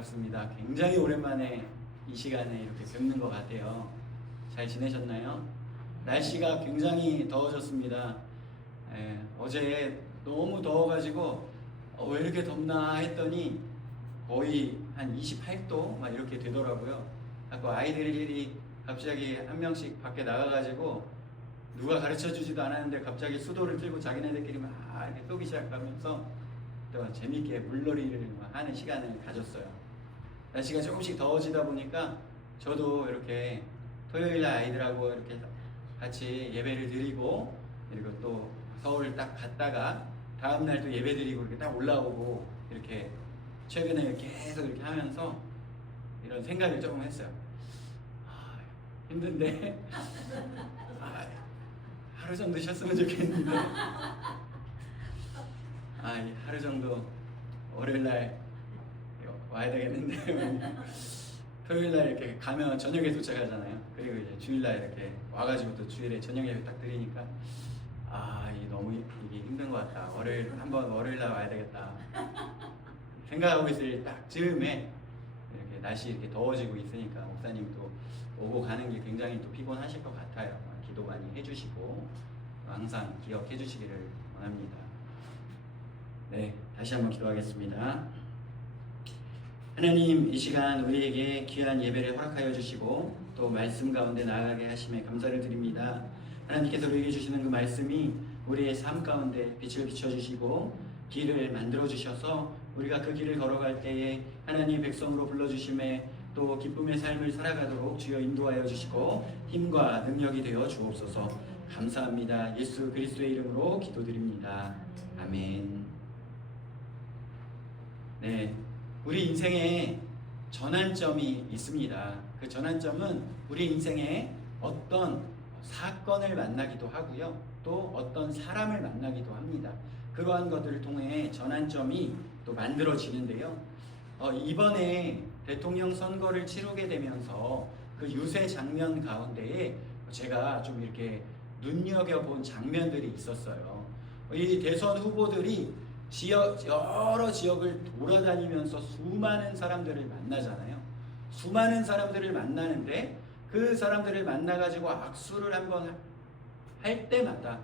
반갑습니다. 굉장히 오랜만에 이 시간에 이렇게 뵙는 것 같아요. 잘 지내셨나요? 날씨가 굉장히 더워졌습니다. 어제 너무 더워가지고 왜 이렇게 덥나 했더니 거의 한 28도 막 이렇게 되더라고요. 아까 아이들이 갑자기 한 명씩 밖에 나가가지고 누가 가르쳐 주지도 않았는데 갑자기 수도를 들고 자기네들끼리 막 이렇게 뜨기 시작하면서 또 재밌게 물놀이를 하는 시간을 가졌어요. 날씨가 조금씩 더워지다 보니까 저도 이렇게 토요일 날 아이들하고 이렇게 같이 예배를 드리고, 그리고 또 서울 딱 갔다가 다음 날 또 예배 드리고 이렇게 딱 올라오고, 이렇게 최근에 계속 이렇게 하면서 이런 생각을 조금 했어요. 힘든데 하루 정도 쉬었으면 좋겠는데 하루 정도 월요일 날 와야 되겠는데 토요일 날 이렇게 가면 저녁에 도착하잖아요. 그리고 이제 주일 날 이렇게 와가지고 또 주일에 저녁 예배 딱 드리니까 이게 너무 이게 힘든 것 같다. 월요일 날 와야 되겠다 생각하고 있을 딱 즈음에 이렇게 날씨 이렇게 더워지고 있으니까 목사님도 오고 가는 게 굉장히 또 피곤하실 것 같아요. 기도 많이 해주시고 항상 기억해 주시기를 원합니다. 네, 다시 한번 기도하겠습니다. 하나님, 이 시간 우리에게 귀한 예배를 허락하여 주시고 또 말씀 가운데 나아가게 하심에 감사를 드립니다. 하나님께서 우리에게 주시는 그 말씀이 우리의 삶 가운데 빛을 비춰주시고 길을 만들어 주셔서 우리가 그 길을 걸어갈 때에 하나님 백성으로 불러주심에 또 기쁨의 삶을 살아가도록 주여 인도하여 주시고 힘과 능력이 되어 주옵소서. 감사합니다. 예수 그리스도의 이름으로 기도드립니다. 아멘. 네, 우리 인생에 전환점이 있습니다. 그 전환점은 우리 인생에 어떤 사건을 만나기도 하고요, 또 어떤 사람을 만나기도 합니다. 그러한 것들을 통해 전환점이 또 만들어지는데요. 이번에 대통령 선거를 치르게 되면서 그 유세 장면 가운데에 제가 좀 이렇게 눈여겨본 장면들이 있었어요. 이 대선 후보들이 여러 지역을 돌아다니면서 수많은 사람들을 만나잖아요. 수많은 사람들을 만나는데 그 사람들을 만나가지고 악수를 한번 할 때마다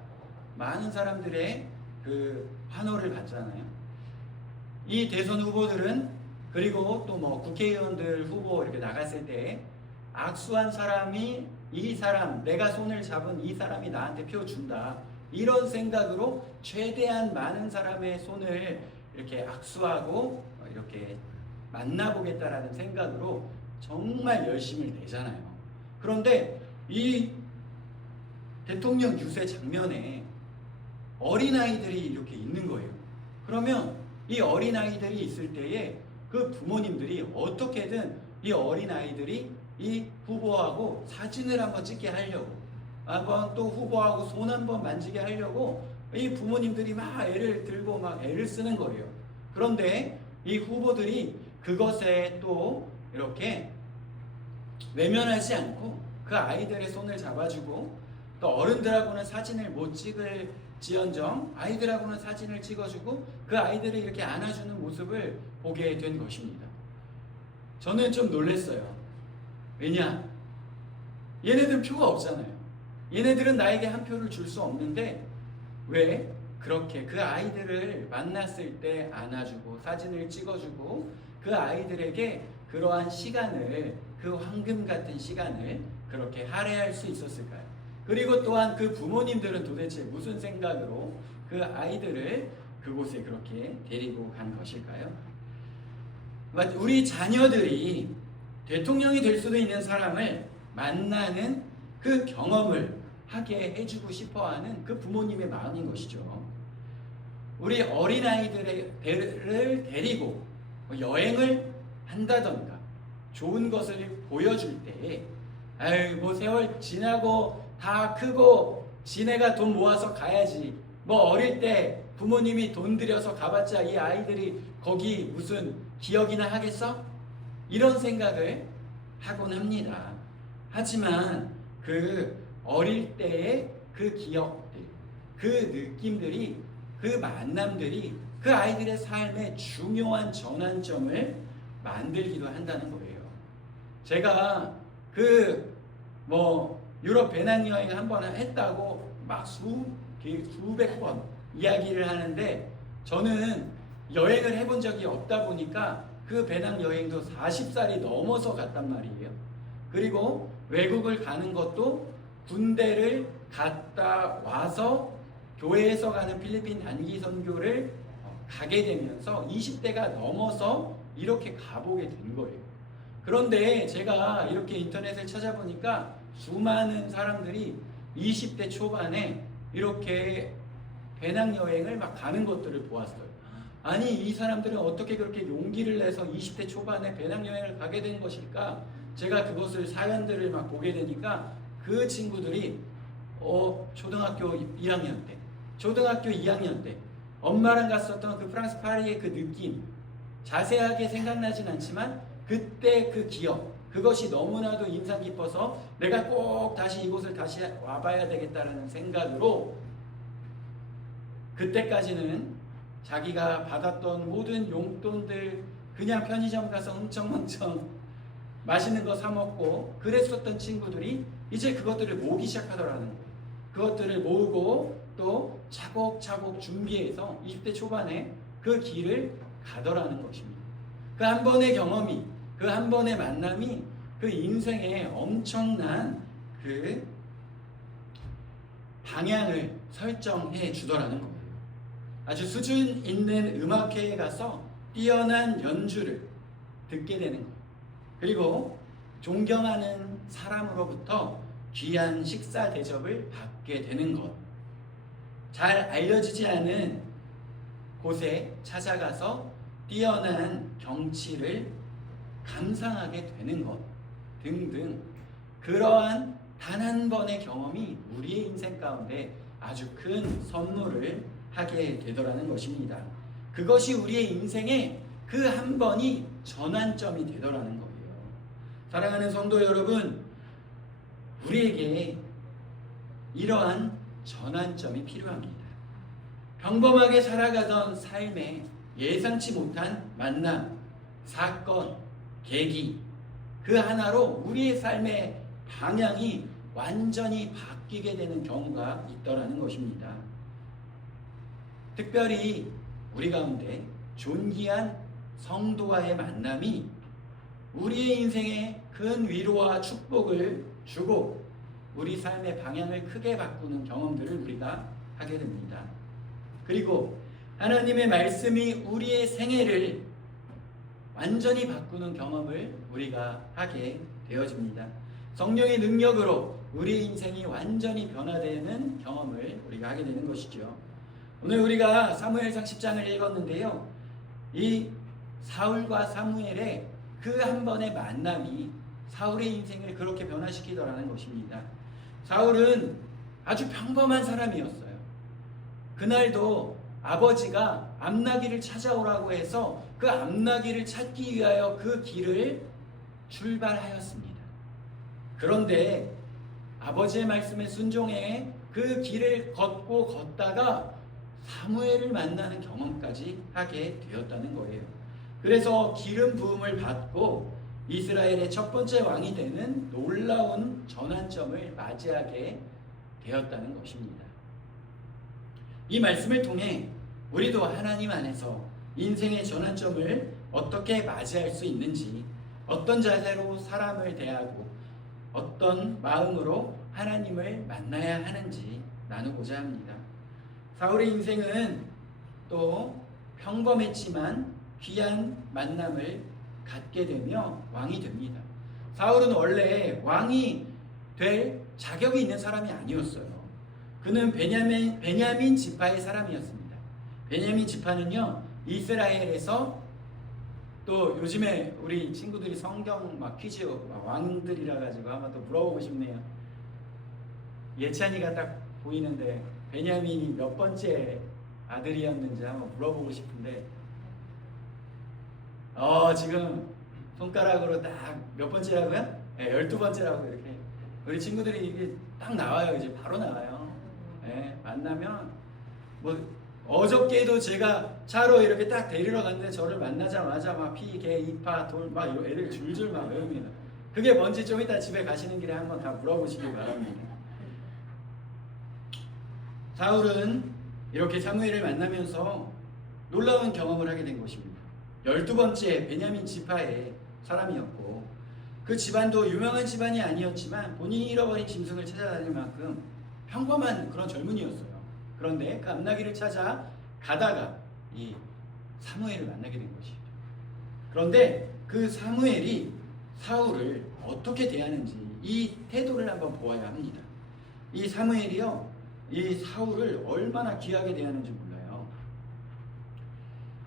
많은 사람들의 그 환호를 받잖아요. 이 대선 후보들은, 그리고 또 뭐 국회의원들 후보 이렇게 나갔을 때 악수한 사람이 이 사람, 내가 손을 잡은 이 사람이 나한테 표 준다, 이런 생각으로 최대한 많은 사람의 손을 이렇게 악수하고 이렇게 만나보겠다라는 생각으로 정말 열심을 내잖아요. 그런데 이 대통령 유세 장면에 어린아이들이 이렇게 있는 거예요. 그러면 이 어린아이들이 있을 때에 그 부모님들이 어떻게든 이 어린아이들이 이 후보하고 사진을 한번 찍게 하려고, 한번 또 후보하고 손 한번 만지게 하려고 이 부모님들이 막 애를 들고 막 애를 쓰는 거예요. 그런데 이 후보들이 그것에 또 이렇게 외면하지 않고 그 아이들의 손을 잡아주고, 또 어른들하고는 사진을 못 찍을 지언정 아이들하고는 사진을 찍어주고 그 아이들을 이렇게 안아주는 모습을 보게 된 것입니다. 저는 좀 놀랐어요. 왜냐? 얘네들은 표가 없잖아요. 얘네들은 나에게 한 표를 줄 수 없는데 왜 그렇게 그 아이들을 만났을 때 안아주고 사진을 찍어주고 그 아이들에게 그러한 시간을, 그 황금 같은 시간을 그렇게 할애할 수 있었을까요? 그리고 또한 그 부모님들은 도대체 무슨 생각으로 그 아이들을 그곳에 그렇게 데리고 간 것일까요? 우리 자녀들이 대통령이 될 수도 있는 사람을 만나는 그 경험을 하게 해주고 싶어하는 그 부모님의 마음인 것이죠. 우리 어린아이들을 데리고 여행을 한다던가 좋은 것을 보여줄 때에 뭐 세월 지나고 다 크고 지네가 돈 모아서 가야지, 뭐 어릴 때 부모님이 돈 들여서 가봤자 이 아이들이 거기 무슨 기억이나 하겠어? 이런 생각을 하곤 합니다. 하지만 그 어릴 때의 그 기억들, 그 느낌들이, 그 만남들이 그 아이들의 삶의 중요한 전환점을 만들기도 한다는 거예요. 제가 유럽 배낭여행 한번 했다고 막 수백 번 이야기를 하는데, 저는 여행을 해본 적이 없다 보니까 그 배낭여행도 40살이 넘어서 갔단 말이에요. 그리고 외국을 가는 것도 군대를 갔다 와서 교회에서 가는 필리핀 단기 선교를 가게 되면서 20대가 넘어서 이렇게 가보게 된 거예요. 그런데 제가 이렇게 인터넷을 찾아보니까 수많은 사람들이 20대 초반에 이렇게 배낭여행을 막 가는 것들을 보았어요. 아니, 이 사람들은 어떻게 그렇게 용기를 내서 20대 초반에 배낭여행을 가게 된 것일까? 제가 그것을 사연들을 막 보게 되니까 그 친구들이 초등학교 2학년 때 엄마랑 갔었던 그 프랑스 파리의 그 느낌, 자세하게 생각나진 않지만 그때 그 기억, 그것이 너무나도 인상 깊어서 내가 꼭 다시 이곳을 다시 와봐야 되겠다라는 생각으로, 그때까지는 자기가 받았던 모든 용돈들 그냥 편의점 가서 흥청망청 맛있는 거 사 먹고 그랬었던 친구들이 이제 그것들을 모으기 시작하더라는 거예요. 그것들을 모으고 또 차곡차곡 준비해서 20대 초반에 그 길을 가더라는 것입니다. 그 한 번의 경험이, 그 한 번의 만남이 그 인생에 엄청난 그 방향을 설정해 주더라는 거예요. 아주 수준 있는 음악회에 가서 뛰어난 연주를 듣게 되는 것, 그리고 존경하는 사람으로부터 귀한 식사 대접을 받게 되는 것, 잘 알려지지 않은 곳에 찾아가서 뛰어난 경치를 감상하게 되는 것 등등, 그러한 단 한 번의 경험이 우리의 인생 가운데 아주 큰 선물을 하게 되더라는 것입니다. 그것이 우리의 인생의 그 한 번이 전환점이 되더라는 거예요. 사랑하는 성도 여러분, 우리에게 이러한 전환점이 필요합니다. 평범하게 살아가던 삶에 예상치 못한 만남, 사건, 계기, 그 하나로 우리의 삶의 방향이 완전히 바뀌게 되는 경우가 있더라는 것입니다. 특별히 우리 가운데 존귀한 성도와의 만남이 우리의 인생에 큰 위로와 축복을 주고 우리 삶의 방향을 크게 바꾸는 경험들을 우리가 하게 됩니다. 그리고 하나님의 말씀이 우리의 생애를 완전히 바꾸는 경험을 우리가 하게 되어집니다. 성령의 능력으로 우리 인생이 완전히 변화되는 경험을 우리가 하게 되는 것이죠. 오늘 우리가 사무엘상 10장을 읽었는데요, 이 사울과 사무엘의 그 한 번의 만남이 사울의 인생을 그렇게 변화시키더라는 것입니다. 사울은 아주 평범한 사람이었어요. 그날도 아버지가 암나기를 찾아오라고 해서 그 암나기를 찾기 위하여 그 길을 출발하였습니다. 그런데 아버지의 말씀에 순종해 그 길을 걷다가 사무엘을 만나는 경험까지 하게 되었다는 거예요. 그래서 기름 부음을 받고 이스라엘의 첫 번째 왕이 되는 놀라운 전환점을 맞이하게 되었다는 것입니다. 이 말씀을 통해 우리도 하나님 안에서 인생의 전환점을 어떻게 맞이할 수 있는지, 어떤 자세로 사람을 대하고 어떤 마음으로 하나님을 만나야 하는지 나누고자 합니다. 사울의 인생은 또 평범했지만 귀한 만남을 갖게 되며 왕이 됩니다. 사울은 원래 왕이 될 자격이 있는 사람이 아니었어요. 그는 베냐민 지파의 사람이었습니다. 베냐민 지파는요, 이스라엘에서, 또 요즘에 우리 친구들이 성경 막 퀴즈 왕들이라 가지고 한번 또 물어보고 싶네요. 예찬이가 딱 보이는데 베냐민이 몇 번째 아들이었는지 한번 물어보고 싶은데, 지금 손가락으로 딱 몇 번째라고요? 네, 12번째라고 이렇게 우리 친구들이 이게 딱 나와요. 이제 바로 나와요. 네, 만나면 뭐 어저께도 제가 차로 이렇게 딱 데리러 갔는데 저를 만나자마자 막 피, 개, 이파, 돌 막 애들 줄줄 막 외웁니다. 그게 뭔지 좀 이따 집에 가시는 길에 한번 다 물어보시기 바랍니다. 사울은 이렇게 사무엘을 만나면서 놀라운 경험을 하게 된 것입니다. 12번째 베냐민 지파의 사람이었고 그 집안도 유명한 집안이 아니었지만 본인이 잃어버린 짐승을 찾아다닐 만큼 평범한 그런 젊은이였어요. 그런데 그 암나기를 찾아 가다가 이 사무엘을 만나게 된 것이죠. 그런데 그 사무엘이 사울을 어떻게 대하는지 이 태도를 한번 보아야 합니다. 이 사무엘이요, 이 사울을 얼마나 귀하게 대하는지 몰라요.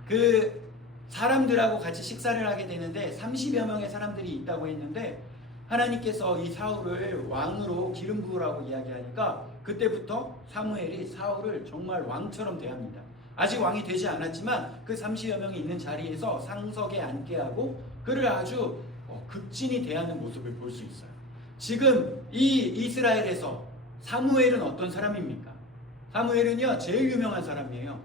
그 사람들하고 같이 식사를 하게 되는데 30여 명의 사람들이 있다고 했는데 하나님께서 이 사울을 왕으로 기름 부으라고 이야기하니까 그때부터 사무엘이 사울을 정말 왕처럼 대합니다. 아직 왕이 되지 않았지만 그 30여 명이 있는 자리에서 상석에 앉게 하고 그를 아주 극진히 대하는 모습을 볼 수 있어요. 지금 이 이스라엘에서 사무엘은 어떤 사람입니까? 사무엘은요, 제일 유명한 사람이에요.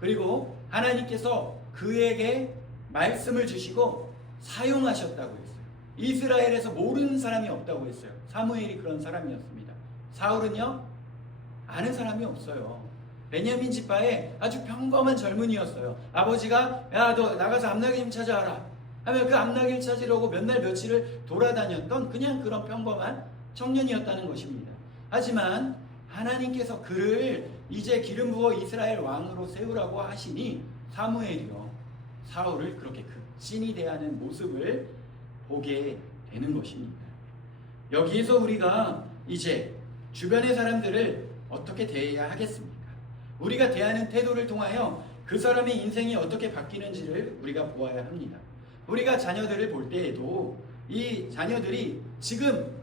그리고 하나님께서 그에게 말씀을 주시고 사용하셨다고 했어요. 이스라엘에서 모르는 사람이 없다고 했어요. 사무엘이 그런 사람이었습니다. 사울은요, 아는 사람이 없어요. 베냐민 지파의 아주 평범한 젊은이였어요. 아버지가 야, 너 나가서 암나기 좀 찾아와라 하면 그 암나기를 찾으려고 몇 날 며칠을 돌아다녔던 그냥 그런 평범한 청년이었다는 것입니다. 하지만 하나님께서 그를 이제 기름 부어 이스라엘 왕으로 세우라고 하시니 사무엘이요, 사울을 그렇게 극진히 대하는 모습을 보게 되는 것입니다. 여기에서 우리가 이제 주변의 사람들을 어떻게 대해야 하겠습니까? 우리가 대하는 태도를 통하여 그 사람의 인생이 어떻게 바뀌는지를 우리가 보아야 합니다. 우리가 자녀들을 볼 때에도 이 자녀들이 지금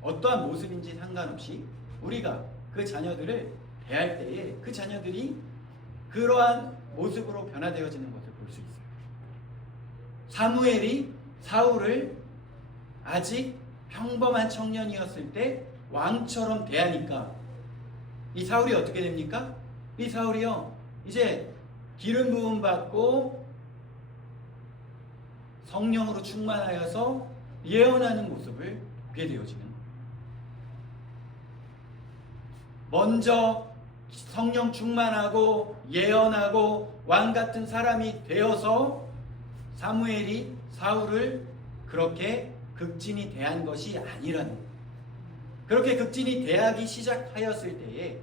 어떠한 모습인지 상관없이 우리가 그 자녀들을 대할 때에 그 자녀들이 그러한 모습으로 변화되어지는 것을 볼 수 있어요. 사무엘이 사울을 아직 평범한 청년이었을 때 왕처럼 대하니까 이 사울이 어떻게 됩니까? 이 사울이요, 이제 기름 부음 받고 성령으로 충만하여서 예언하는 모습을 보게 되어지는 거예요. 먼저 성령 충만하고 예언하고 왕 같은 사람이 되어서 사무엘이 사울을 그렇게 극진히 대한 것이 아니라는 거예요. 그렇게 극진히 대하기 시작하였을 때에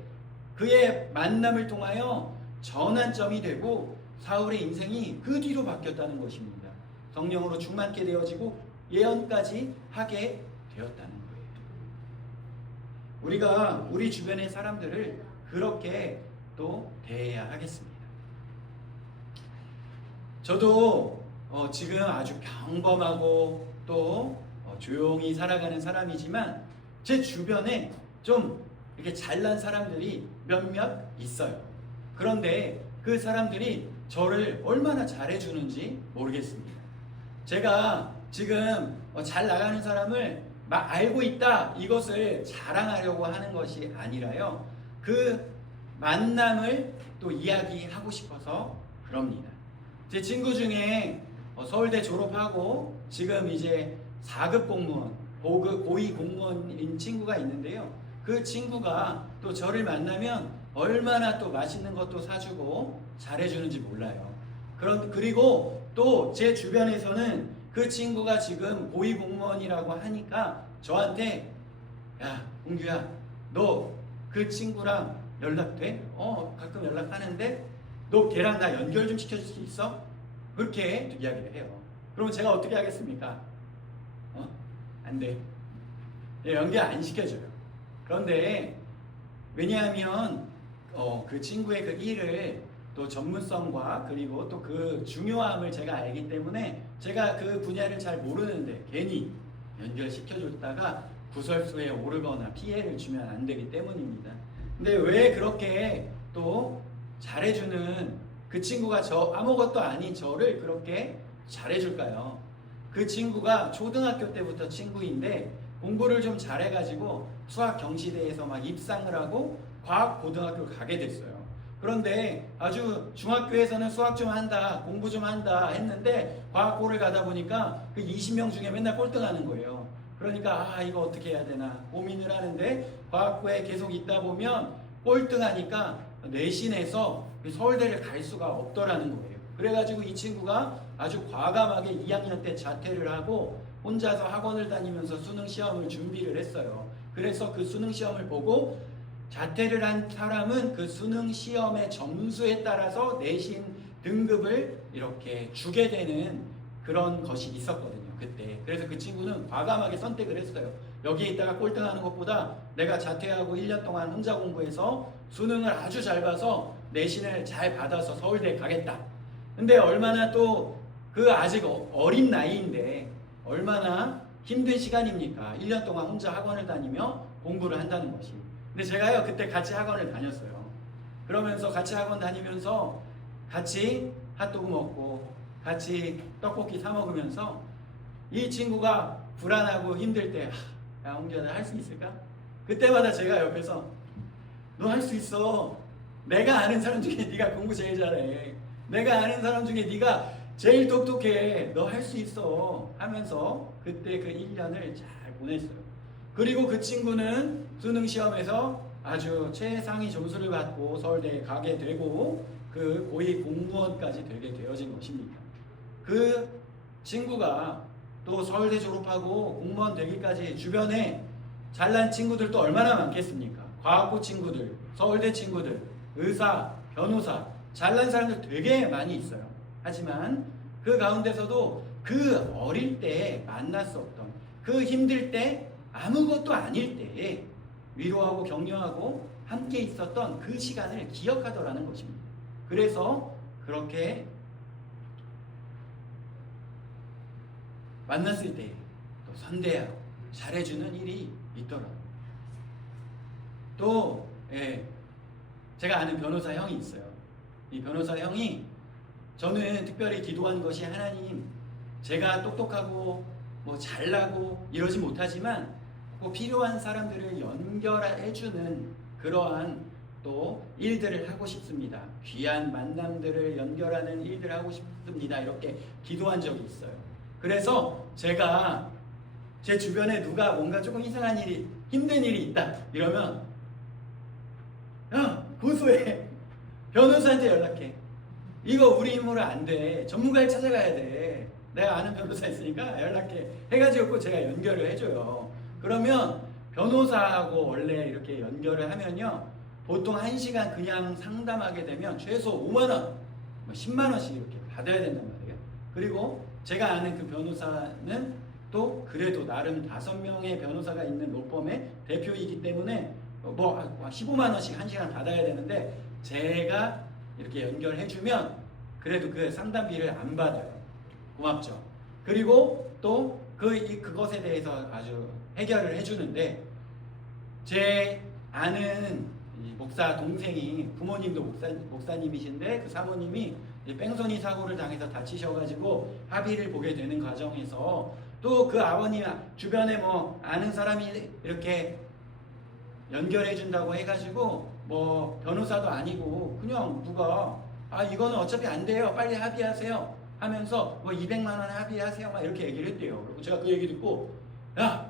그의 만남을 통하여 전환점이 되고 사울의 인생이 그 뒤로 바뀌었다는 것입니다. 성령으로 충만케 되어지고 예언까지 하게 되었다는 거예요. 우리가 우리 주변의 사람들을 그렇게 또 대해야 하겠습니다. 저도 지금 아주 평범하고 또 조용히 살아가는 사람이지만 제 주변에 좀 이렇게 잘난 사람들이 몇몇 있어요. 그런데 그 사람들이 저를 얼마나 잘해주는지 모르겠습니다. 제가 지금 잘 나가는 사람을 막 알고 있다, 이것을 자랑하려고 하는 것이 아니라요, 그 만남을 또 이야기하고 싶어서 그럽니다. 제 친구 중에 서울대 졸업하고 지금 이제 4급 공무원, 고위 공무원인 친구가 있는데요, 그 친구가 또 저를 만나면 얼마나 또 맛있는 것도 사주고 잘해주는지 몰라요. 그리고 또 제 주변에서는 그 친구가 지금 고위 공무원이라고 하니까 저한테 야, 홍규야, 너 그 친구랑 연락돼? 가끔 연락하는데 너 걔랑 나 연결 좀 시켜줄 수 있어? 그렇게 이야기를 해요. 그럼 제가 어떻게 하겠습니까? 안 돼. 연결 안 시켜줘요. 그런데 왜냐하면 그 친구의 그 일을 또 전문성과 그리고 또 그 중요함을 제가 알기 때문에 제가 그 분야를 잘 모르는데 괜히 연결시켜줬다가 구설수에 오르거나 피해를 주면 안 되기 때문입니다. 근데 왜 그렇게 또 잘해주는 그 친구가 아무것도 아닌 저를 그렇게 잘해줄까요? 그 친구가 초등학교 때부터 친구인데 공부를 좀 잘해가지고 수학 경시대에서 막 입상을 하고 과학 고등학교 가게 됐어요. 그런데 아주 중학교에서는 수학 좀 한다, 공부 좀 한다 했는데 과학고를 가다 보니까 그 20명 중에 맨날 꼴등하는 거예요. 그러니까 이거 어떻게 해야 되나 고민을 하는데 과학고에 계속 있다 보면 꼴등하니까 내신에서 서울대를 갈 수가 없더라는 거예요. 그래가지고 이 친구가 아주 과감하게 2학년 때 자퇴를 하고 혼자서 학원을 다니면서 수능 시험을 준비를 했어요. 그래서 그 수능 시험을 보고 자퇴를 한 사람은 그 수능 시험의 점수에 따라서 내신 등급을 이렇게 주게 되는 그런 것이 있었거든요, 그때. 그래서 그 친구는 과감하게 선택을 했어요. 여기에 있다가 꼴등하는 것보다 내가 자퇴하고 1년 동안 혼자 공부해서 수능을 아주 잘 봐서 내신을 잘 받아서 서울대에 가겠다. 근데 얼마나 또 그 아직 어린 나이인데 얼마나 힘든 시간입니까? 1년 동안 혼자 학원을 다니며 공부를 한다는 것이. 근데 제가요 그때 같이 학원을 다녔어요. 그러면서 같이 학원 다니면서 같이 핫도그 먹고 같이 떡볶이 사 먹으면서 이 친구가 불안하고 힘들 때 야 홍기야 나 할 수 있을까? 그때마다 제가 옆에서 너 할 수 있어. 내가 아는 사람 중에 네가 공부 제일 잘해. 내가 아는 사람 중에 네가 제일 똑똑해. 너 할 수 있어 하면서 그때 그 1년을 잘 보냈어요. 그리고 그 친구는 수능 시험에서 아주 최상위 점수를 받고 서울대에 가게 되고 그 고위 공무원까지 되게 되어진 것입니다. 그 친구가 또 서울대 졸업하고 공무원 되기까지 주변에 잘난 친구들도 얼마나 많겠습니까? 과학고 친구들, 서울대 친구들, 의사, 변호사, 잘난 사람들 되게 많이 있어요. 하지만 그 가운데서도 그 어릴 때 만날 수 없던 그 힘들 때 아무것도 아닐 때에 위로하고 격려하고 함께 있었던 그 시간을 기억하더라는 것입니다. 그래서 그렇게 만났을 때 또 선대하고 잘해주는 일이 있더라고요. 또 제가 아는 변호사 형이 있어요. 이 변호사 형이 저는 특별히 기도한 것이 하나님 제가 똑똑하고 뭐 잘나고 이러지 못하지만 꼭 필요한 사람들을 연결해주는 그러한 또 일들을 하고 싶습니다. 귀한 만남들을 연결하는 일들을 하고 싶습니다. 이렇게 기도한 적이 있어요. 그래서 제가 제 주변에 누가 뭔가 조금 이상한 일이 힘든 일이 있다 이러면 야 고소해. 변호사한테 연락해. 이거 우리 힘으로 안 돼. 전문가를 찾아가야 돼. 내가 아는 변호사 있으니까 연락해. 해가지고 제가 연결을 해줘요. 그러면 변호사하고 원래 이렇게 연결을 하면요. 보통 1시간 그냥 상담하게 되면 최소 5만원, 10만원씩 이렇게 받아야 된단 말이에요. 그리고 제가 아는 그 변호사는 또 그래도 나름 5명의 변호사가 있는 로펌의 대표이기 때문에 뭐 15만원씩 1시간 받아야 되는데 제가 이렇게 연결해주면 그래도 그 상담비를 안 받아요. 고맙죠. 그리고 또 그것에 대해서 아주 해결을 해주는데 제 아는 목사 동생이 부모님도 목사님이신데 그 사모님이 뺑소니 사고를 당해서 다치셔가지고 합의를 보게 되는 과정에서 또 그 아버님 주변에 뭐 아는 사람이 이렇게 연결해 준다고 해가지고 뭐 변호사도 아니고 그냥 누가 이거는 어차피 안 돼요 빨리 합의하세요 하면서 뭐 200만 원에 합의하세요 막 이렇게 얘기를 했대요. 그리고 제가 그 얘기 듣고 야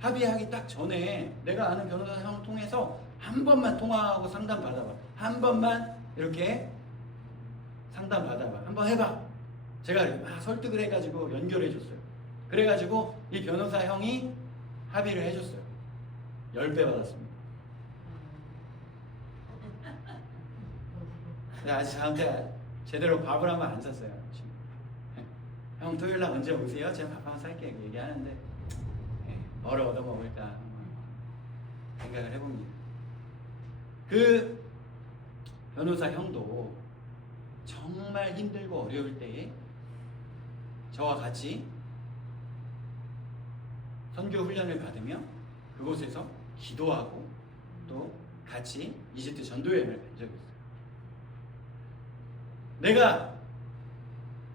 합의하기 딱 전에 내가 아는 변호사 형을 통해서 한 번만 통화하고 상담 받아봐. 한 번만 이렇게 상담 받아봐. 한번 해봐. 제가 막 설득을 해가지고 연결해 줬어요. 그래가지고 이 변호사 형이 합의를 해줬어요. 10배 받았습니다. 아직 저한테 제대로 밥을 한번 안 샀어요. 형 토요일날 언제 오세요? 제가 밥 한번 살게 얘기하는데 뭘 얻어먹을까 생각을 해봅니다. 그 변호사 형도 정말 힘들고 어려울 때에 저와 같이 선교 훈련을 받으며 그곳에서 기도하고 또 같이 이집트 전도여행을 간 적이 있어요. 내가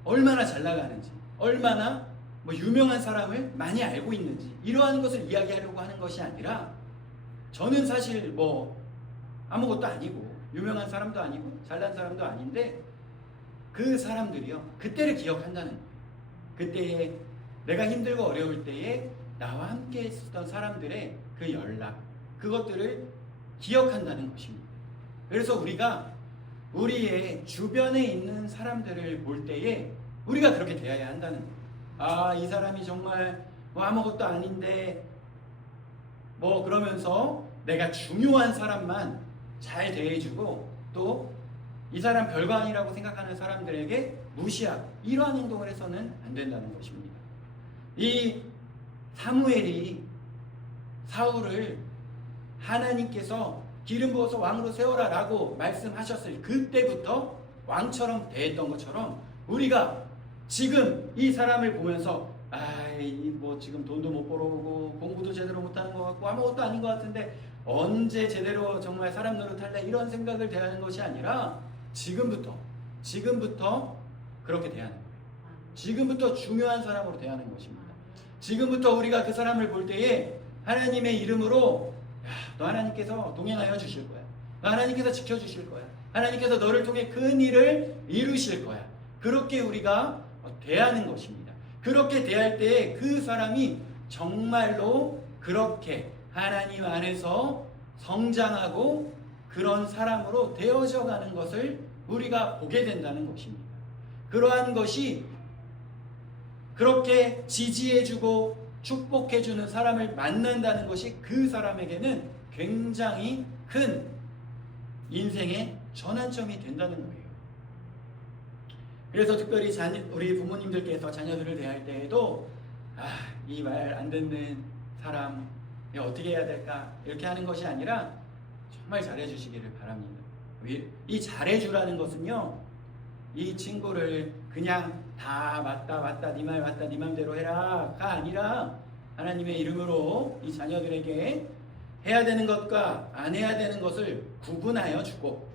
얼마나 잘 나가는지, 얼마나 뭐 유명한 사람을 많이 알고 있는지 이러한 것을 이야기하려고 하는 것이 아니라 저는 사실 뭐 아무것도 아니고 유명한 사람도 아니고 잘난 사람도 아닌데 그 사람들이요 그때를 기억한다는 거예요. 그때에 내가 힘들고 어려울 때에 나와 함께 있었던 사람들의 그 연락, 그것들을 기억한다는 것입니다. 그래서 우리가 우리의 주변에 있는 사람들을 볼 때에 우리가 그렇게 대해야 한다는 거예요. 아, 이 사람이 정말 뭐 아무것도 아닌데 뭐 그러면서 내가 중요한 사람만 잘 대해주고 또 이 사람 별거 아니라고 생각하는 사람들에게 무시하고 이러한 행동을 해서는 안 된다는 것입니다. 이 사무엘이 사울을 하나님께서 기름 부어서 왕으로 세워라 라고 말씀하셨을 그때부터 왕처럼 대했던 것처럼 우리가 지금 이 사람을 보면서 뭐 지금 돈도 못 벌어오고 공부도 제대로 못하는 것 같고 아무것도 아닌 것 같은데 언제 제대로 정말 사람 노릇할래 이런 생각을 대하는 것이 아니라 지금부터 그렇게 대하는 거예요. 지금부터 중요한 사람으로 대하는 것입니다. 지금부터 우리가 그 사람을 볼 때에 하나님의 이름으로 너 하나님께서 동행하여 주실 거야. 너 하나님께서 지켜주실 거야. 하나님께서 너를 통해 큰 일을 이루실 거야. 그렇게 우리가 대하는 것입니다. 그렇게 대할 때에 그 사람이 정말로 그렇게 하나님 안에서 성장하고 그런 사람으로 되어져 가는 것을 우리가 보게 된다는 것입니다. 그러한 것이 그렇게 지지해주고 축복해주는 사람을 만난다는 것이 그 사람에게는 굉장히 큰 인생의 전환점이 된다는 거예요. 그래서 특별히 우리 부모님들께서 자녀들을 대할 때에도 이 말 안 듣는 사람 어떻게 해야 될까 이렇게 하는 것이 아니라 정말 잘해주시기를 바랍니다. 이 잘해주라는 것은요 이 친구를 그냥 다 맞다 네 말 맞다 네 맘대로 해라가 아니라 하나님의 이름으로 이 자녀들에게 해야 되는 것과 안 해야 되는 것을 구분하여 주고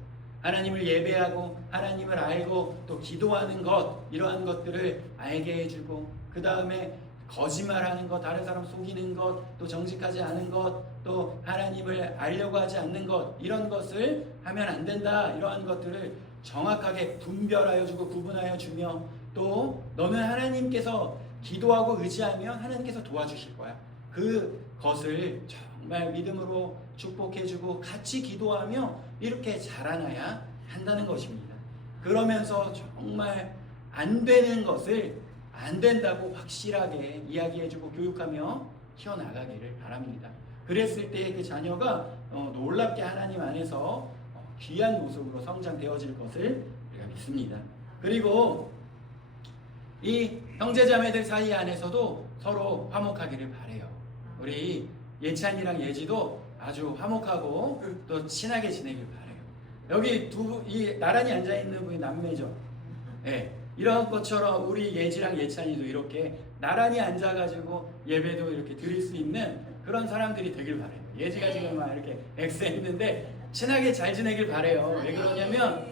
하나님을 예배하고 하나님을 알고 또 기도하는 것 이러한 것들을 알게 해주고 그 다음에 거짓말하는 것, 다른 사람 속이는 것, 또 정직하지 않은 것, 또 하나님을 알려고 하지 않는 것 이런 것을 하면 안 된다 이러한 것들을 정확하게 분별하여 주고 구분하여 주며 또 너는 하나님께서 기도하고 의지하면 하나님께서 도와주실 거야. 그것을 정말 믿음으로 축복해주고 같이 기도하며 이렇게 자라나야 한다는 것입니다. 그러면서 정말 안 되는 것을 안 된다고 확실하게 이야기해주고 교육하며 키워나가기를 바랍니다. 그랬을 때 그 자녀가 놀랍게 하나님 안에서 귀한 모습으로 성장되어질 것을 우리가 믿습니다. 그리고 이 형제자매들 사이 안에서도 서로 화목하기를 바라요. 우리 예찬이랑 예지도 아주 화목하고 또 친하게 지내길 바라요. 여기 이 나란히 앉아있는 분이 남매죠. 네. 이런 것처럼 우리 예지랑 예찬이도 이렇게 나란히 앉아가지고 예배도 이렇게 드릴 수 있는 그런 사람들이 되길 바라요. 예지가 지금 막 이렇게 엑스했는데 친하게 잘 지내길 바라요. 왜 그러냐면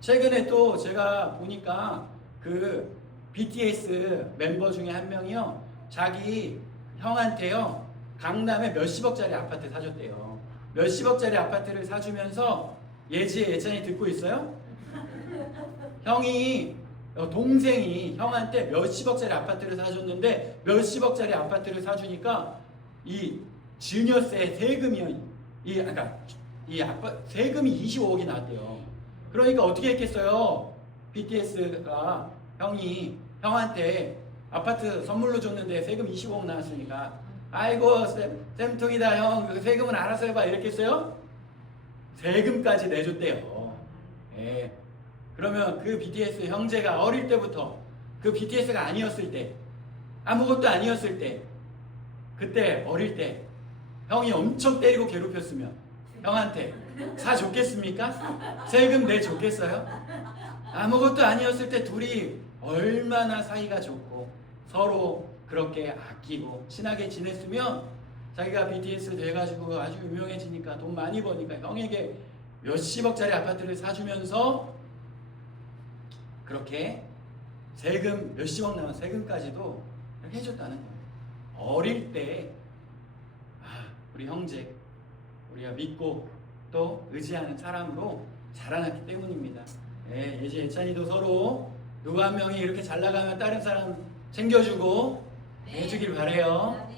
최근에 또 제가 보니까 그 BTS 멤버 중에 한 명이요 자기 형한테요 강남에 몇십억짜리 아파트 사줬대요. 몇십억짜리 아파트를 사주면서 예찬이 듣고 있어요? 동생이 형한테 몇십억짜리 아파트를 사줬는데 몇십억짜리 아파트를 사주니까 이 증여세 세금이요 세금이 25억이 나왔대요. 그러니까 어떻게 했겠어요? BTS가 형한테 아파트 선물로 줬는데 세금 25억 나왔으니까 아이고 쌤통이다 형 세금은 알아서 해봐 이랬겠어요? 세금까지 내줬대요. 예. 그러면 그 BTS 형제가 어릴 때부터 그 BTS가 아니었을 때 아무것도 아니었을 때 그때 어릴 때 형이 엄청 때리고 괴롭혔으면 형한테 사줬겠습니까? 세금 내줬겠어요? 아무것도 아니었을 때 둘이 얼마나 사이가 좋고 서로 그렇게 아끼고 친하게 지냈으면 자기가 BTS 돼가지고 아주 유명해지니까 돈 많이 버니까 형에게 몇십억짜리 아파트를 사주면서 그렇게 세금 몇십억 나온 세금까지도 이렇게 해줬다는 거예요. 어릴 때 우리 형제 우리가 믿고 또 의지하는 사람으로 자라났기 때문입니다. 예, 이제 예찬이도 서로 누구 한 명이 이렇게 잘 나가면 다른 사람 챙겨주고 해주길 바래요.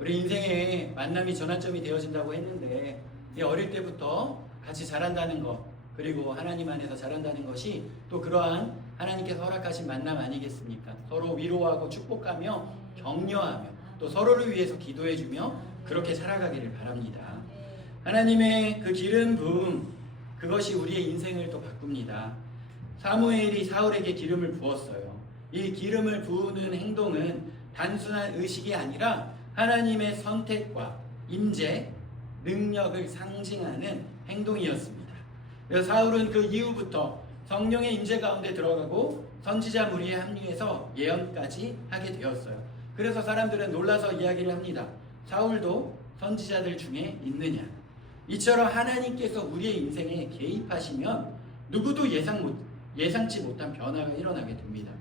우리 인생의 만남이 전환점이 되어진다고 했는데 이 어릴 때부터 같이 자란다는 것, 그리고 하나님 안에서 자란다는 것이 또 그러한 하나님께서 허락하신 만남 아니겠습니까? 서로 위로하고 축복하며 격려하며 또 서로를 위해서 기도해주며 그렇게 살아가기를 바랍니다. 하나님의 그 기름 부음, 그것이 우리의 인생을 또 바꿉니다. 사무엘이 사울에게 기름을 부었어요. 이 기름을 부으는 행동은 단순한 의식이 아니라 하나님의 선택과 임재, 능력을 상징하는 행동이었습니다. 그래서 사울은 그 이후부터 성령의 임재 가운데 들어가고 선지자 무리에 합류해서 예언까지 하게 되었어요. 그래서 사람들은 놀라서 이야기를 합니다. 사울도 선지자들 중에 있느냐. 이처럼 하나님께서 우리의 인생에 개입하시면 누구도 예상치 못한 변화가 일어나게 됩니다.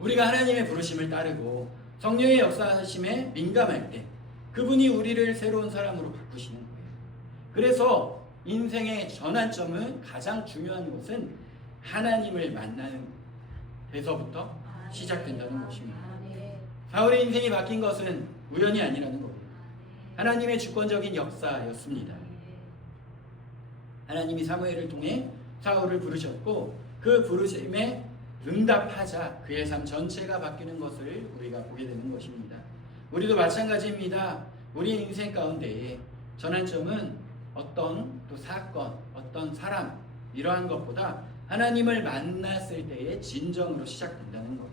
우리가 하나님의 부르심을 따르고 성령의 역사하심에 민감할 때 그분이 우리를 새로운 사람으로 바꾸시는 거예요. 그래서 인생의 전환점은 가장 중요한 것은 하나님을 만나는 데서부터 시작된다는 것입니다. 사울의 인생이 바뀐 것은 우연이 아니라는 거예요. 하나님의 주권적인 역사였습니다. 하나님이 사무엘을 통해 사울을 부르셨고 그 부르심에 응답하자 그의 삶 전체가 바뀌는 것을 우리가 보게 되는 것입니다. 우리도 마찬가지입니다. 우리의 인생 가운데 전환점은 어떤 또 사건, 어떤 사람 이러한 것보다 하나님을 만났을 때의 진정으로 시작된다는 거예요.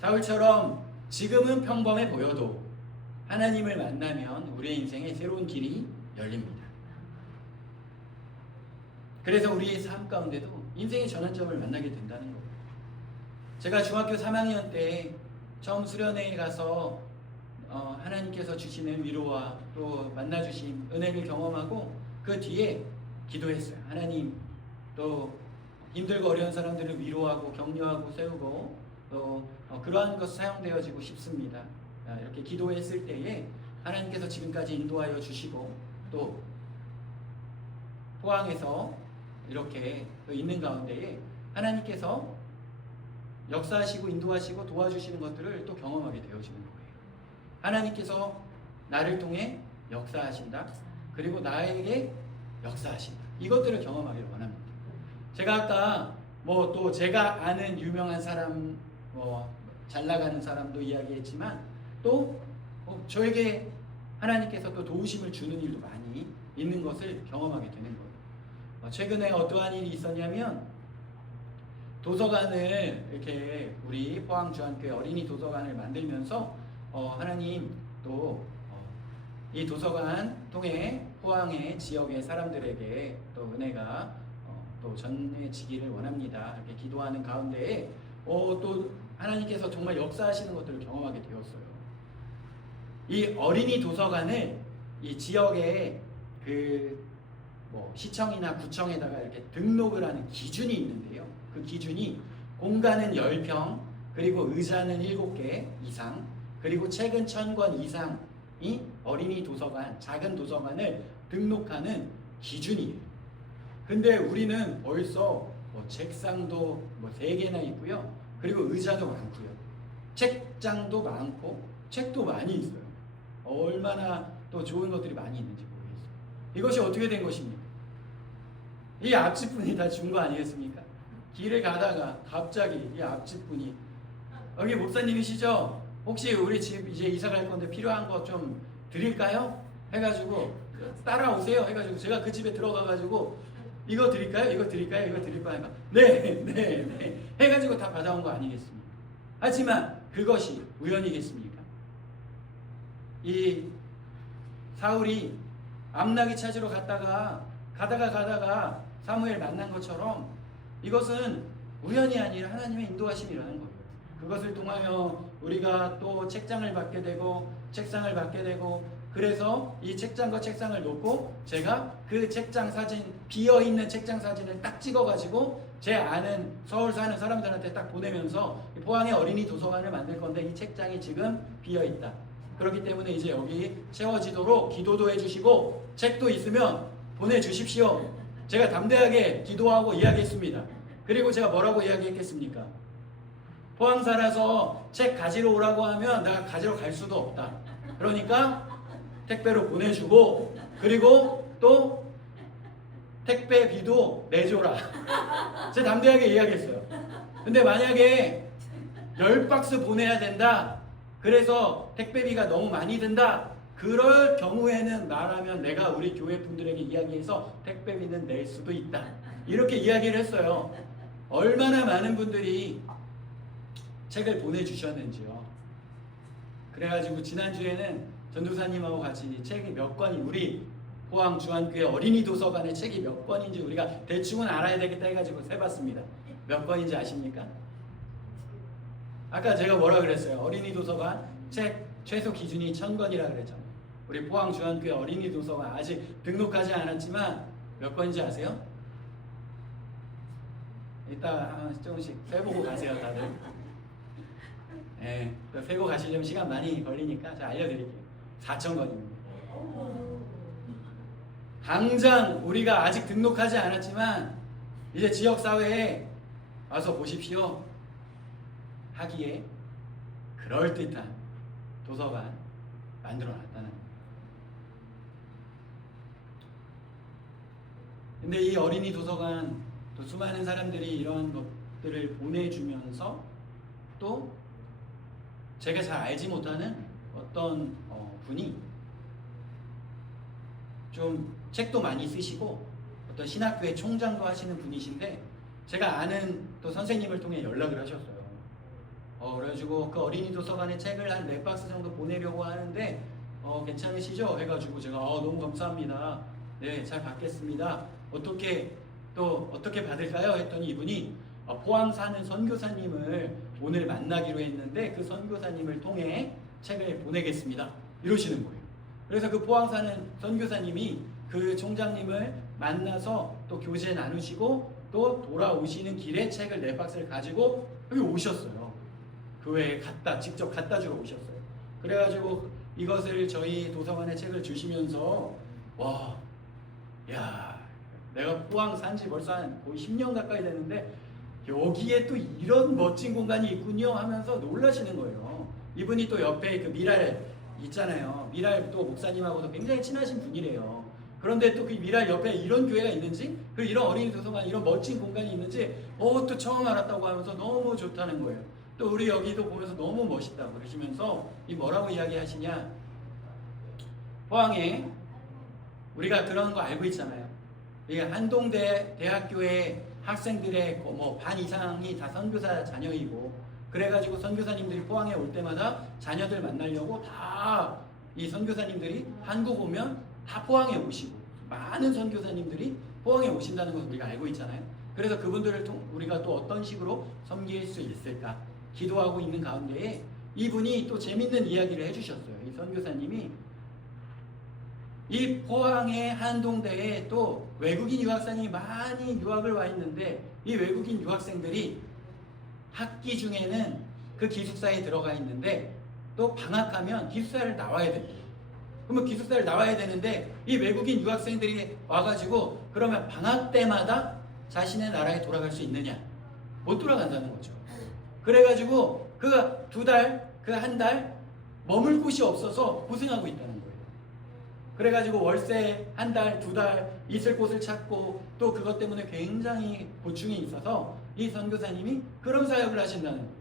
사울처럼 지금은 평범해 보여도 하나님을 만나면 우리의 인생에 새로운 길이 열립니다. 그래서 우리의 삶 가운데도 인생의 전환점을 만나게 된다는 거예요. 제가 중학교 3학년 때 처음 수련회에 가서 하나님께서 주시는 위로와 또 만나주신 은혜를 경험하고 그 뒤에 기도했어요. 하나님, 또 힘들고 어려운 사람들을 위로하고 격려하고 세우고 또 그러한 것 사용되어지고 싶습니다. 이렇게 기도했을 때에 하나님께서 지금까지 인도하여 주시고 또 포항에서 이렇게 있는 가운데에 하나님께서 역사하시고 인도하시고 도와주시는 것들을 또 경험하게 되어지는 거예요. 하나님께서 나를 통해 역사하신다. 그리고 나에게 역사하신다. 이것들을 경험하기를 원합니다. 제가 아까 또 제가 아는 유명한 사람, 잘 나가는 사람도 이야기했지만 또 저에게 하나님께서 또 도우심을 주는 일도 많이 있는 것을 경험하게 되는 거예요. 최근에 어떠한 일이 있었냐면 도서관을 이렇게 우리 포항주안교회 어린이 도서관을 만들면서 하나님 또 이 도서관 통해 포항의 지역의 사람들에게 또 은혜가 또 전해지기를 원합니다. 이렇게 기도하는 가운데에 또 하나님께서 정말 역사하시는 것들을 경험하게 되었어요. 이 어린이 도서관을 이 지역의 시청이나 구청에다가 이렇게 등록을 하는 기준이 있는데요. 그 기준이 공간은 10평, 그리고 의자는 7개 이상, 그리고 책은 1000권 이상이 어린이 도서관, 작은 도서관을 등록하는 기준이에요. 근데 우리는 벌써 책상도 3개나 있고요. 그리고 의자도 많고요. 책장도 많고 책도 많이 있어요. 얼마나 또 좋은 것들이 많이 있는지 모르겠어요. 이것이 어떻게 된 것입니까? 이 앞집분이 다 준 거 아니겠습니까? 길을 가다가 갑자기 이 앞집분이 여기 목사님이시죠? 혹시 우리 집 이제 이사 갈 건데 필요한 거 좀 드릴까요? 해가지고 따라오세요 해가지고 제가 그 집에 들어가가지고 이거 드릴까요? 이거 드릴까요? 이거 드릴까요? 네 해가지고 다 받아온 거 아니겠습니까? 하지만 그것이 우연이겠습니까? 이 사울이 암나귀 찾으러 가다가 사무엘 만난 것처럼 이것은 우연이 아니라 하나님의 인도하심이라는 거예요. 그것을 통하여 우리가 또 책장을 받게 되고 책상을 받게 되고, 그래서 이 책장과 책상을 놓고 제가 그 책장 사진, 비어있는 책장 사진을 딱 찍어가지고 제 아는 서울 사는 사람들한테 딱 보내면서 포항의 어린이 도서관을 만들 건데 이 책장이 지금 비어있다. 그렇기 때문에 이제 여기 채워지도록 기도도 해주시고 책도 있으면 보내주십시오. 제가 담대하게 기도하고 이야기했습니다. 그리고 제가 뭐라고 이야기했겠습니까? 포항 살아서 책 가지러 오라고 하면 내가 가지러 갈 수도 없다. 그러니까 택배로 보내주고, 그리고 또 택배비도 내줘라. 제가 담대하게 이야기했어요. 근데 만약에 10박스 보내야 된다, 그래서 택배비가 너무 많이 든다, 그럴 경우에는 말하면 내가 우리 교회 분들에게 이야기해서 택배비는 낼 수도 있다. 이렇게 이야기를 했어요. 얼마나 많은 분들이 책을 보내주셨는지요. 그래가지고 지난주에는 전도사님하고 같이 책이 몇 권이, 우리 포항 주한교회 어린이 도서관의 책이 몇 권인지 우리가 대충은 알아야 되겠다 해가지고 세봤습니다. 몇 권인지 아십니까? 아까 제가 뭐라 그랬어요? 어린이 도서관 책 최소 기준이 1000권이라 그랬잖아요. 우리 포항 주한교회 어린이 도서관 아직 등록하지 않았지만 몇 권인지 아세요? 이따 조금씩 세보고 가세요, 다들. 네, 세고 가시려면 시간 많이 걸리니까 제가 알려드릴게요. 4000권입니다. 당장 우리가 아직 등록하지 않았지만 이제 지역사회에 와서 보십시오 하기에 그럴듯한 도서관 만들어 놨다는 거예요. 근데 이 어린이 도서관, 또 수많은 사람들이 이런 것들을 보내주면서 또 제가 잘 알지 못하는 어떤 분이 좀 책도 많이 쓰시고 어떤 신학교의 총장도 하시는 분이신데, 제가 아는 또 선생님을 통해 연락을 하셨어요. 그래가지고 그 어린이 도서관에 책을 한 4박스 정도 보내려고 하는데 괜찮으시죠? 해가지고 제가 너무 감사합니다. 네, 잘 받겠습니다. 어떻게 받을까요? 했더니 이분이 포항 사는 선교사님을 오늘 만나기로 했는데 그 선교사님을 통해 책을 보내겠습니다. 이러시는 거예요. 그래서 그 포항 사는 선교사님이 그 총장님을 만나서 또 교제 나누시고 또 돌아오시는 길에 책을 4박스를 가지고 여기 오셨어요. 교회에 직접 갖다 주러 오셨어요. 그래가지고 이것을 저희 도서관에 책을 주시면서 내가 포항 산지 벌써 한 거의 10년 가까이 됐는데 여기에 또 이런 멋진 공간이 있군요 하면서 놀라시는 거예요. 이분이 또 옆에 그 미랄 있잖아요. 미랄 또 목사님하고도 굉장히 친하신 분이래요. 그런데 또 그 미랄 옆에 이런 교회가 있는지, 그리고 이런 어린이 도서관, 이런 멋진 공간이 있는지 또 처음 알았다고 하면서 너무 좋다는 거예요. 또 우리 여기도 보면서 너무 멋있다고 그러시면서 뭐라고 이야기하시냐, 포항에 우리가 그런 거 알고 있잖아요. 이게 한동대 대학교의 학생들의 반 이상이 다 선교사 자녀이고, 그래가지고 선교사님들이 포항에 올 때마다 자녀들 만나려고 다 이 선교사님들이 한국 오면 다 포항에 오시고, 많은 선교사님들이 포항에 오신다는 것을 우리가 알고 있잖아요. 그래서 그분들을 우리가 또 어떤 식으로 섬길 수 있을까 기도하고 있는 가운데에 이분이 또 재밌는 이야기를 해주셨어요. 이 선교사님이 이 포항의 한동대에 또 외국인 유학생이 많이 유학을 와 있는데, 이 외국인 유학생들이 학기 중에는 그 기숙사에 들어가 있는데 또 방학하면 기숙사를 나와야 됩니다. 그러면 기숙사를 나와야 되는데 이 외국인 유학생들이 와가지고 그러면 방학 때마다 자신의 나라에 돌아갈 수 있느냐? 못 돌아간다는 거죠. 그래가지고 그 2달, 그 1달 머물 곳이 없어서 고생하고 있다는 거예요. 그래가지고 월세 1달, 2달 있을 곳을 찾고 또 그것 때문에 굉장히 고충이 있어서 이 선교사님이 그런 사역을 하신다는 거예요.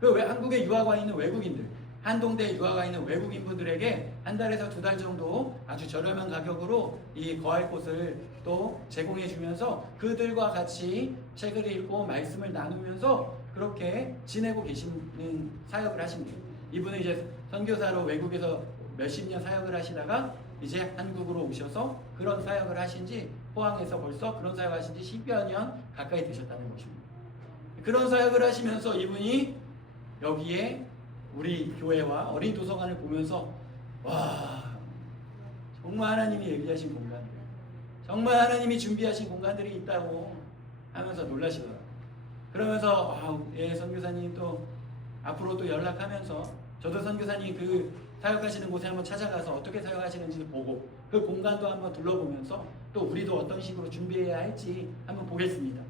그 한국에 유학 와 있는 외국인들, 한동대에 유학 와 있는 외국인분들에게 1달에서 2달 정도 아주 저렴한 가격으로 이 거할 곳을 또 제공해 주면서 그들과 같이 책을 읽고 말씀을 나누면서 그렇게 지내고 계시는 사역을 하십니다. 이분은 이제 선교사로 외국에서 몇십 년 사역을 하시다가 이제 한국으로 오셔서 그런 사역을 하신지, 포항에서 벌써 그런 사역을 하신지 10여 년 가까이 되셨다는 것입니다. 그런 사역을 하시면서 이분이 여기에 우리 교회와 어린이 도서관을 보면서 정말 하나님이 예비하신 공간들, 정말 하나님이 준비하신 공간들이 있다고 하면서 놀라시더라고요. 그러면서 선교사님 또 앞으로 또 연락하면서, 저도 선교사님 그 사역하시는 곳에 한번 찾아가서 어떻게 사역하시는지 보고 그 공간도 한번 둘러보면서 또 우리도 어떤 식으로 준비해야 할지 한번 보겠습니다.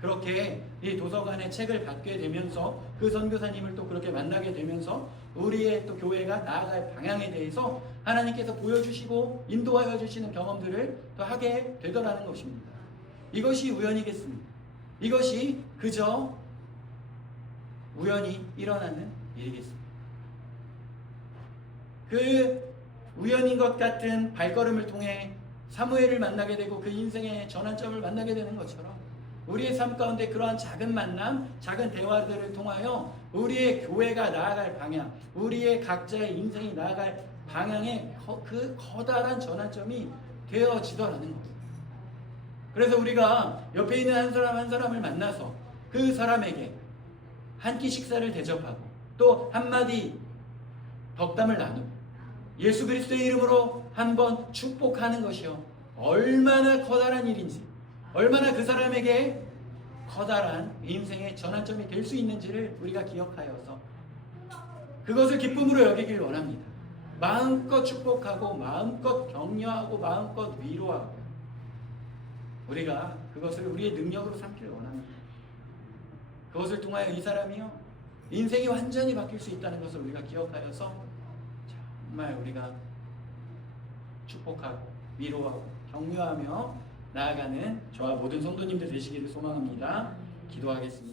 그렇게 이 도서관의 책을 받게 되면서 그 선교사님을 또 그렇게 만나게 되면서 우리의 또 교회가 나아갈 방향에 대해서 하나님께서 보여주시고 인도하여 주시는 경험들을 또 하게 되더라는 것입니다. 이것이 우연이겠습니다. 이것이 그저 우연히 일어나는 일이겠습니다. 그 우연인 것 같은 발걸음을 통해 사무엘을 만나게 되고 그 인생의 전환점을 만나게 되는 것처럼 우리의 삶 가운데 그러한 작은 만남, 작은 대화들을 통하여 우리의 교회가 나아갈 방향, 우리의 각자의 인생이 나아갈 방향에 그 커다란 전환점이 되어지더라는 거예요. 그래서 우리가 옆에 있는 한 사람 한 사람을 만나서 그 사람에게 한 끼 식사를 대접하고 또 한마디 덕담을 나누고 예수 그리스도의 이름으로 한번 축복하는 것이요, 얼마나 커다란 일인지, 얼마나 그 사람에게 커다란 인생의 전환점이 될 수 있는지를 우리가 기억하여서 그것을 기쁨으로 여기길 원합니다. 마음껏 축복하고 마음껏 격려하고 마음껏 위로하고 우리가 그것을 우리의 능력으로 삼기를 원합니다. 그것을 통하여 이 사람이요 인생이 완전히 바뀔 수 있다는 것을 우리가 기억하여서 정말 우리가 축복하고 위로하고 격려하며 나아가는 저와 모든 성도님들 되시기를 소망합니다. 기도하겠습니다.